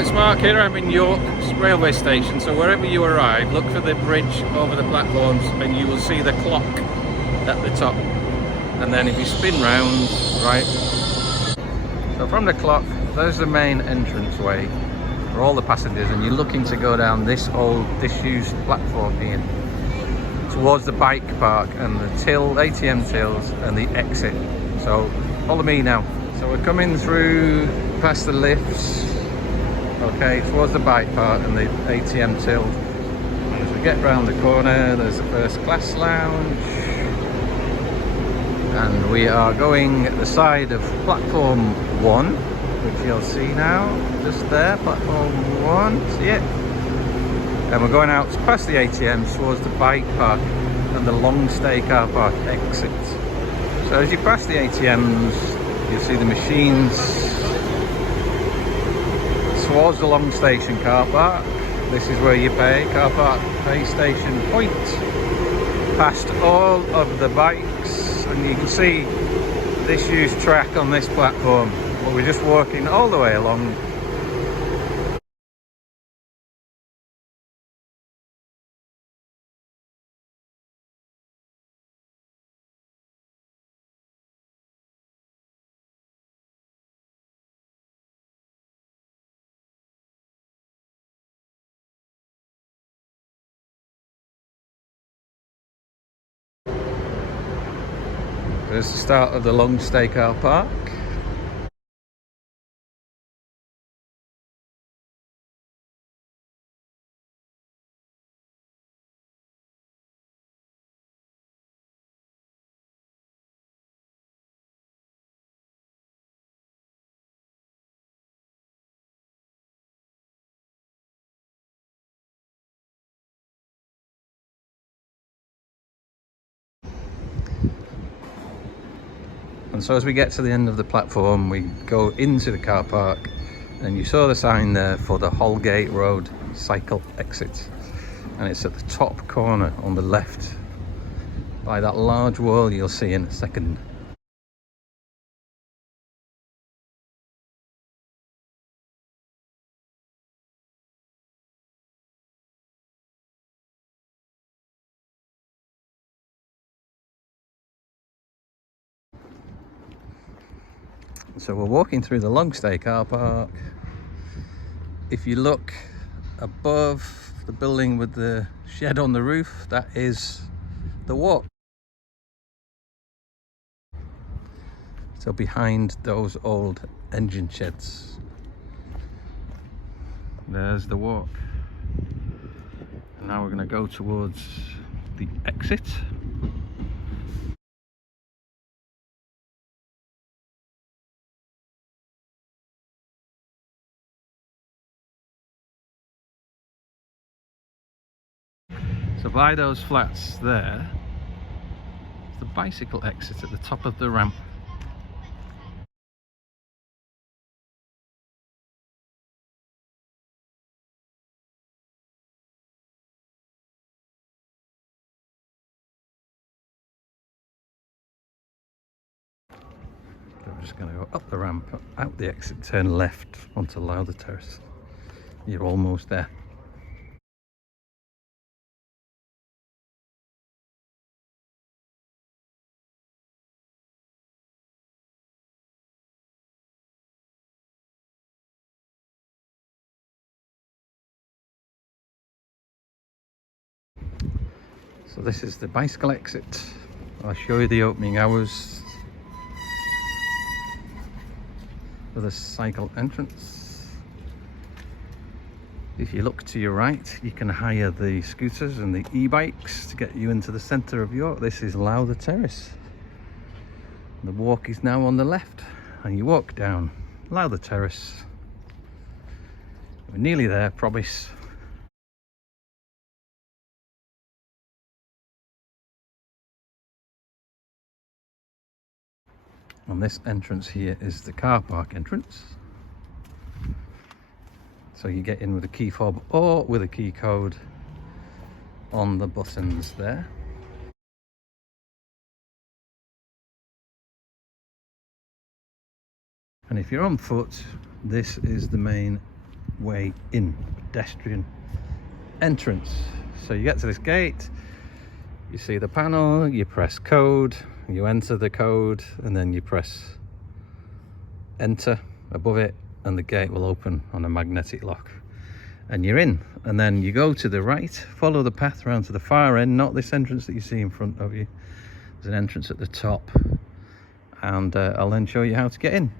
it's Mark here. I'm in York railway station, so wherever you arrive, look for the bridge over the platforms and you will see the clock at the top. And then if you spin round, right, so from the clock, there's the main entranceway for all the passengers, and you're looking to go down this old disused platform here towards the bike park and the ATM tills and the exit. So follow me now. So we're coming through past the lifts, okay, towards the bike park and the ATM till. And as we get round the corner, there's the first class lounge. And we are going at the side of platform 1, which you'll see now, just there, platform 1, see it? And we're going out past the ATMs towards the bike park and the long stay car park exit. So as you pass the ATMs, you'll see the machines towards the long station car park. This is where you pay, car park pay station point. Past all of the bikes, and you can see this used track on this platform, but we're just walking all the way along. There's the start of the long stay car park. And so as we get to the end of the platform, we go into the car park, and you saw the sign there for the Holgate Road cycle exit, and it's at the top corner on the left by that large wall you'll see in a second. So we're walking through the long stay car park. If you look above the building with the shed on the roof, that is the walk. So behind those old engine sheds, there's the walk. And now we're going to go towards the exit. So by those flats there, it's the bicycle exit at the top of the ramp. So we're just going to go up the ramp, out the exit, turn left onto Lowther Terrace. You're almost there. So this is the bicycle exit. I'll show you the opening hours for the cycle entrance. If you look to your right, you can hire the scooters and the e-bikes to get you into the centre of York. This is Lowther Terrace. The walk is now on the left, and you walk down Lowther Terrace. We're nearly there, promise. And this entrance here is the car park entrance. So you get in with a key fob or with a key code on the buttons there. And if you're on foot, this is the main way in, pedestrian entrance. So you get to this gate, you see the panel, you press code, you enter the code, and then you press enter above it, and the gate will open on a magnetic lock, and you're in. And then you go to the right, follow the path around to the far end, not this entrance that you see in front of you. There's an entrance at the top, and I'll then show you how to get in.